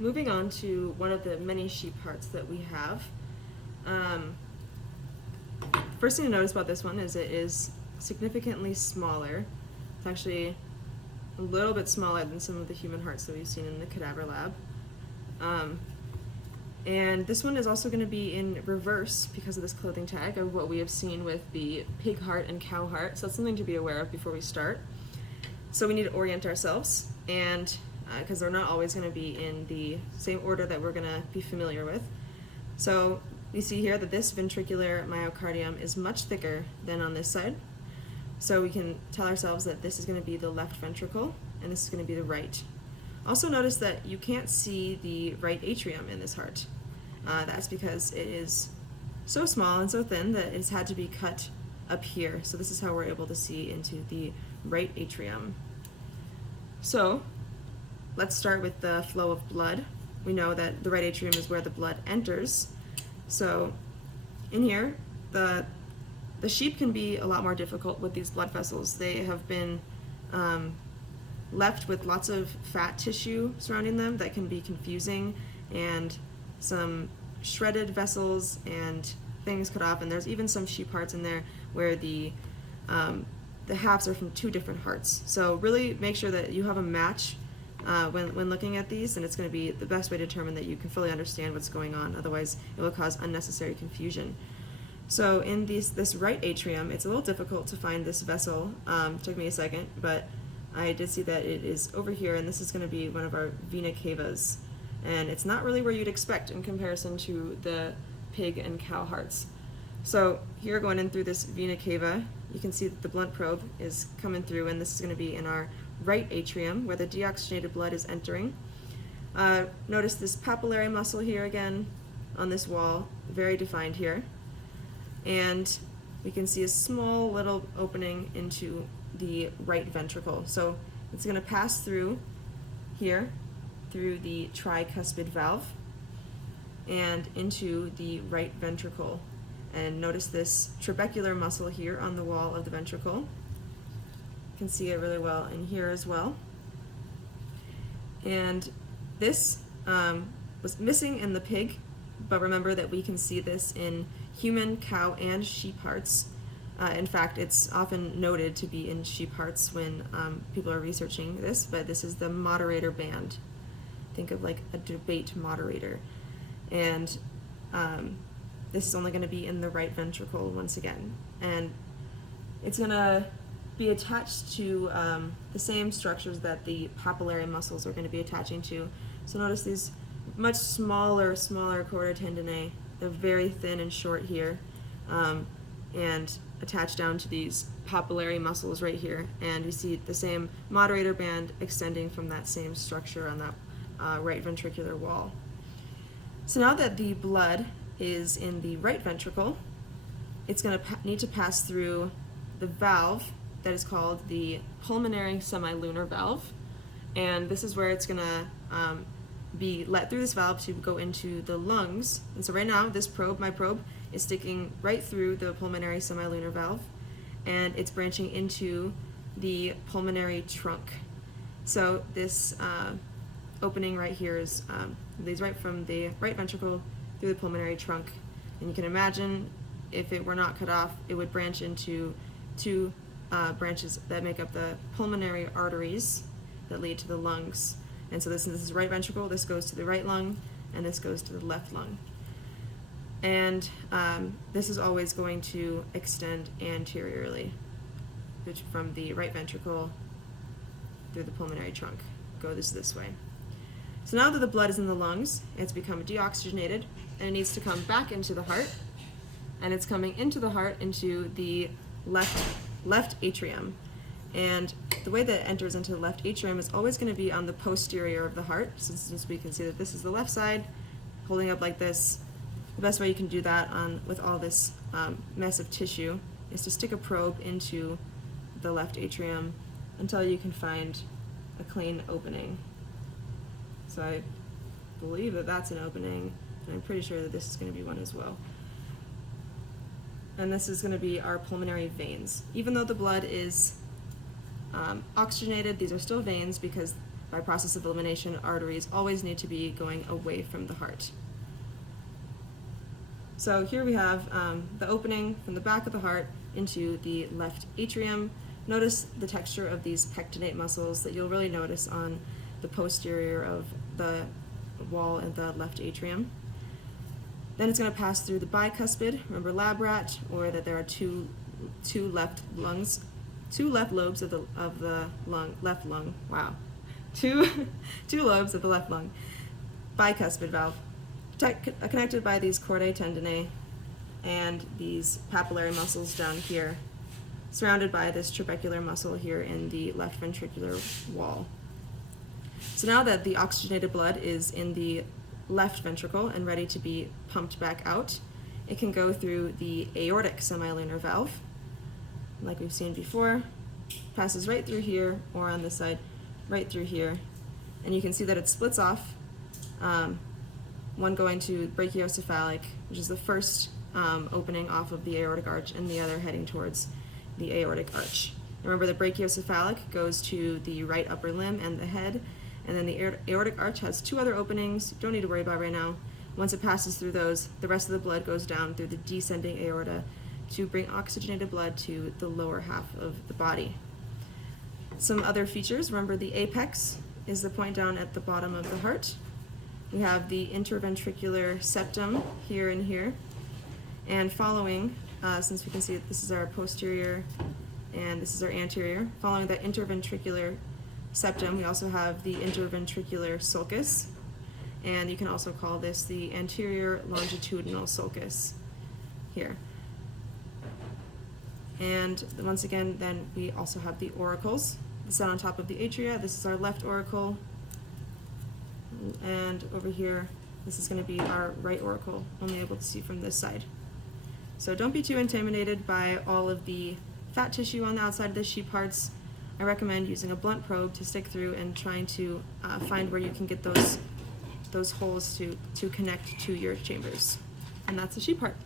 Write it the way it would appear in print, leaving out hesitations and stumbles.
moving on to one of the many sheep hearts that we have. First thing to notice about this one is it is significantly smaller. It's actually a little bit smaller than some of the human hearts that we've seen in the cadaver lab. And this one is also going to be in reverse because of this clothing tag of what we have seen with the pig heart and cow heart. So that's something to be aware of before we start. So we need to orient ourselves, and because they're not always going to be in the same order that we're going to be familiar with. So we see here that this ventricular myocardium is much thicker than on this side. So we can tell ourselves that this is going to be the left ventricle and this is going to be the right. Also notice that you can't see the right atrium in this heart. That's because it is so small and so thin that it's had to be cut up here. So this is how we're able to see into the right atrium. So let's start with the flow of blood. We know that the right atrium is where the blood enters. So in here, the sheep can be a lot more difficult with these blood vessels. They have been left with lots of fat tissue surrounding them that can be confusing, and some shredded vessels and things cut off, and there's even some sheep hearts in there where the halves are from two different hearts. So really make sure that you have a match when looking at these, and it's going to be the best way to determine that you can fully understand what's going on. Otherwise, it will cause unnecessary confusion. So in this right atrium, it's a little difficult to find this vessel. Took me a second, but I did see that it is over here, and this is going to be one of our vena cavas. And it's not really where you'd expect in comparison to the pig and cow hearts. So here, going in through this vena cava, you can see that the blunt probe is coming through, and this is going to be in our right atrium where the deoxygenated blood is entering. Notice this papillary muscle here again on this wall, very defined here. And we can see a small little opening into the right ventricle. So it's going to pass through here, through the tricuspid valve, and into the right ventricle. And notice this trabecular muscle here on the wall of the ventricle. You can see it really well in here as well. And this was missing in the pig, but remember that we can see this in human, cow, and sheep hearts. In fact, it's often noted to be in sheep hearts when people are researching this, but this is the moderator band. Think of like a debate moderator. And this is only going to be in the right ventricle once again. And it's going to be attached to the same structures that the papillary muscles are going to be attaching to. So notice these much smaller chordae tendineae. They're very thin and short here, and attached down to these papillary muscles right here. And you see the same moderator band extending from that same structure on that right ventricular wall. So now that the blood is in the right ventricle, it's going to need to pass through the valve that is called the pulmonary semilunar valve. And this is where it's going to be let through this valve to go into the lungs. And so right now, this probe, my probe, is sticking right through the pulmonary semilunar valve, and it's branching into the pulmonary trunk. So this opening right here is leads right from the right ventricle through the pulmonary trunk. And you can imagine if it were not cut off, it would branch into two branches that make up the pulmonary arteries that lead to the lungs. And so this is right ventricle, this goes to the right lung, and this goes to the left lung. And this is always going to extend anteriorly, which from the right ventricle through the pulmonary trunk. Go this way. So now that the blood is in the lungs, it's become deoxygenated, and it needs to come back into the heart, and it's coming into the heart into the left atrium. And the way that it enters into the left atrium is always going to be on the posterior of the heart, since we can see that this is the left side, holding up like this. The best way you can do that with all this mess of tissue is to stick a probe into the left atrium until you can find a clean opening. So I believe that that's an opening, and I'm pretty sure that this is going to be one as well. And this is going to be our pulmonary veins. Even though the blood is oxygenated, these are still veins because by process of elimination, arteries always need to be going away from the heart. So here we have the opening from the back of the heart into the left atrium. Notice the texture of these pectinate muscles that you'll really notice on the posterior of the wall in the left atrium. Then it's going to pass through the bicuspid. Remember lab rat, or that there are two left lobes of the left lung. Wow, two lobes of the left lung. Bicuspid valve, connected by these chordae tendineae and these papillary muscles down here, surrounded by this trabecular muscle here in the left ventricular wall. So now that the oxygenated blood is in the left ventricle and ready to be pumped back out, it can go through the aortic semilunar valve, like we've seen before, passes right through here, or on this side, right through here, and you can see that it splits off, one going to brachiocephalic, which is the first opening off of the aortic arch, and the other heading towards the aortic arch. Remember, the brachiocephalic goes to the right upper limb and the head, and then the aortic arch has two other openings, don't need to worry about right now. Once it passes through those, the rest of the blood goes down through the descending aorta to bring oxygenated blood to the lower half of the body. Some other features, remember the apex is the point down at the bottom of the heart. We have the interventricular septum here and here. And following, since we can see that this is our posterior and this is our anterior, following that interventricular septum, we also have the interventricular sulcus, and you can also call this the anterior longitudinal sulcus here. And once again, then we also have the auricles. This is on top of the atria. This is our left auricle, and over here, this is going to be our right auricle, only able to see from this side. So don't be too intimidated by all of the fat tissue on the outside of the sheep hearts. I recommend using a blunt probe to stick through and trying to find where you can get those holes to connect to your chambers. And that's the sheep heart.